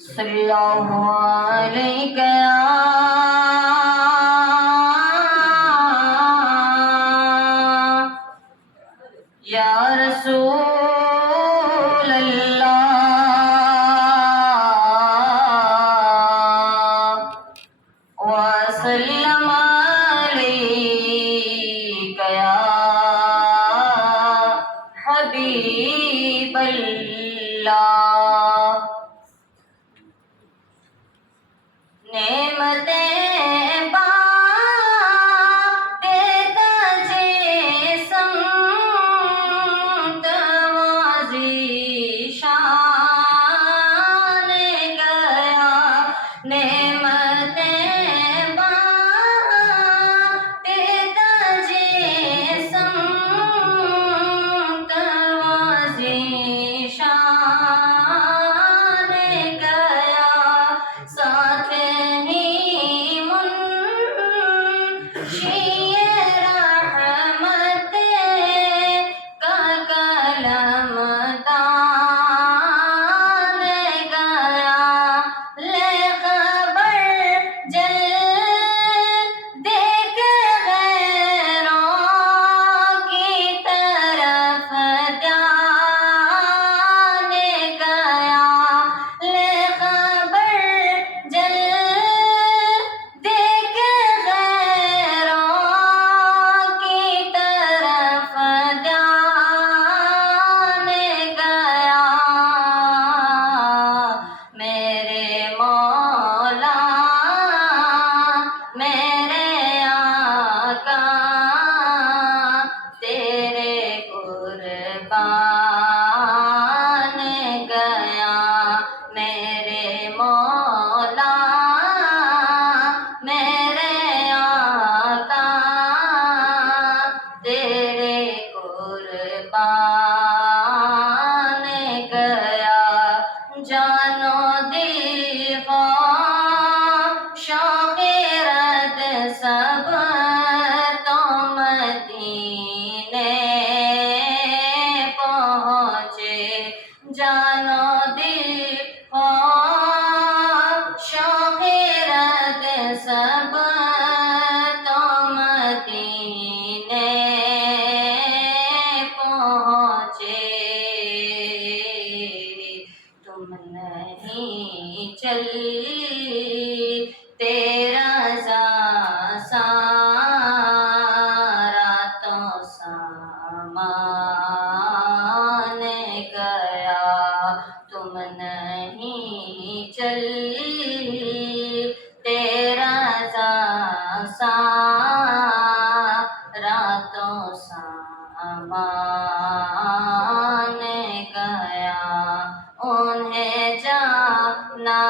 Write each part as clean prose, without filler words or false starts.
صلی اللہ علیہ یا رسول اللہ وسلم علیک یا حبیب اللہ۔ نعمتیں بانٹے تجھے سمت واضح شان گیا، نعمتیں بانٹے تجھے سمت واضح شان گیا، ساتھ جانو دل خواہ شوق رد سب تو مدینے پہنچے، جانو دل خواہ شوق رد سب تو مدینے پہنچے، تم نہیں چلتے رضا سارا تو سامان گیا، تم نہیں چلتے رضا سارا تو سامان گیا، انہیں جانا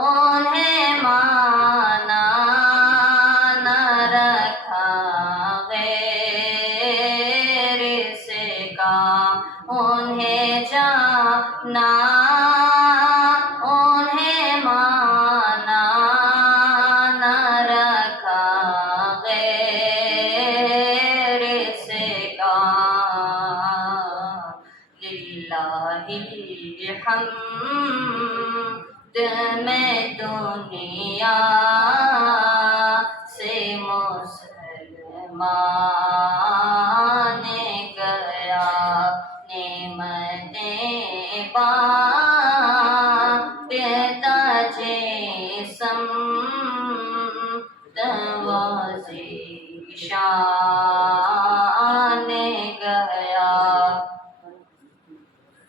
انہیں مانا نہ رکھا غیر سے کام، انہیں جانا انہیں مانا نہ رکھا غیر سے کام، للہ الحمد میں دنیا سے مسلمان گیا، نعمتیں بانٹے تجھے سمت واضح شان